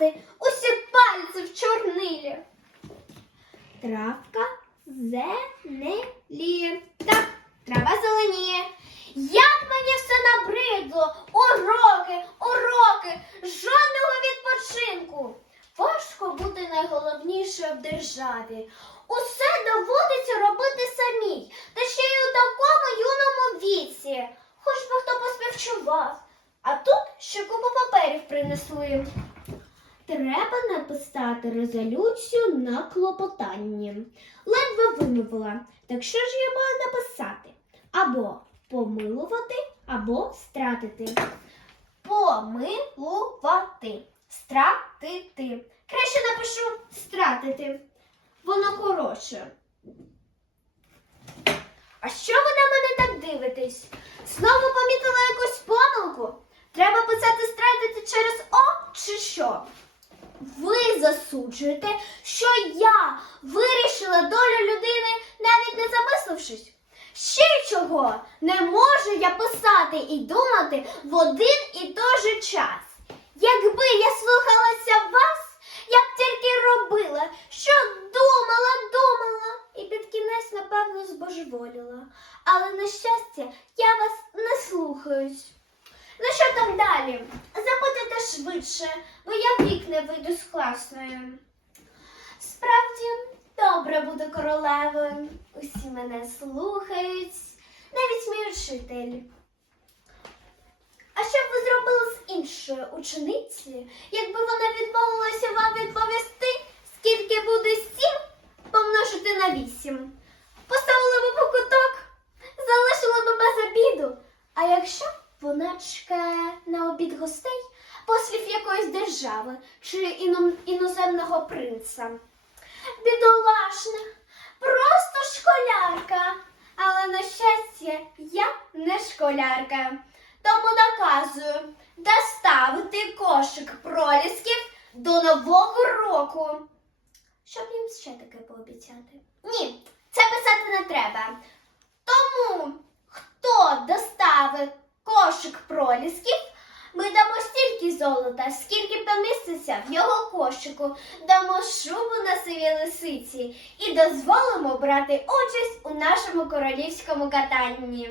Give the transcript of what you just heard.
писати усі пальці в чорнилі. Травка зеленіє. Так, трава зеленіє. Як мені все набридло! Уроки, уроки, жодного відпочинку. Важко бути найголовнішою в державі. Усе доводиться робити самій, та ще й у такому юному віці. Хоч би хто поспівчував. А тут ще купу паперів принесли. Треба написати резолюцію на клопотанні. Ледве вимовила. Так що ж я маю написати? Або помилувати, або стратити. Помилувати. Стратити. Краще напишу стратити. Воно коротше. А що ви на мене так дивитесь? Знову помітила якусь помилку? Треба писати стратити через О чи що? Ви засуджуєте, що я вирішила долю людини, навіть не замислившись. Ще чого не можу я писати і думати в один і той же час. Якби я слухалася вас, я б тільки робила, що думала, думала, і під кінець, напевно, збожеволіла. Але, на щастя, я вас не слухаюсь. Ну що там далі? Запитуйте швидше, я в не вийду з класної. Справді, добре буду королевою. Усі мене слухають, навіть мій учитель. А що б ви зробили з іншою ученицею, якби вона відмовилася вам відповісти, скільки буде сім помножити на вісім? Поставили б у куток, залишили б без обіду. А якщо вона чекає на обід гостей, послів якоїсь держави чи іно- іноземного принца? Бідолашна, просто школярка. Але на щастя, я не школярка. Тому наказую доставити кошик пролісків до Нового року. Щоб їм ще таке пообіцяти. Ні, це писати не треба. Тому, хто доставить кошик пролісків, ми дамо стільки золота, скільки поміститься в його кошику, дамо шубу на сивій лисиці і дозволимо брати участь у нашому королівському катанні.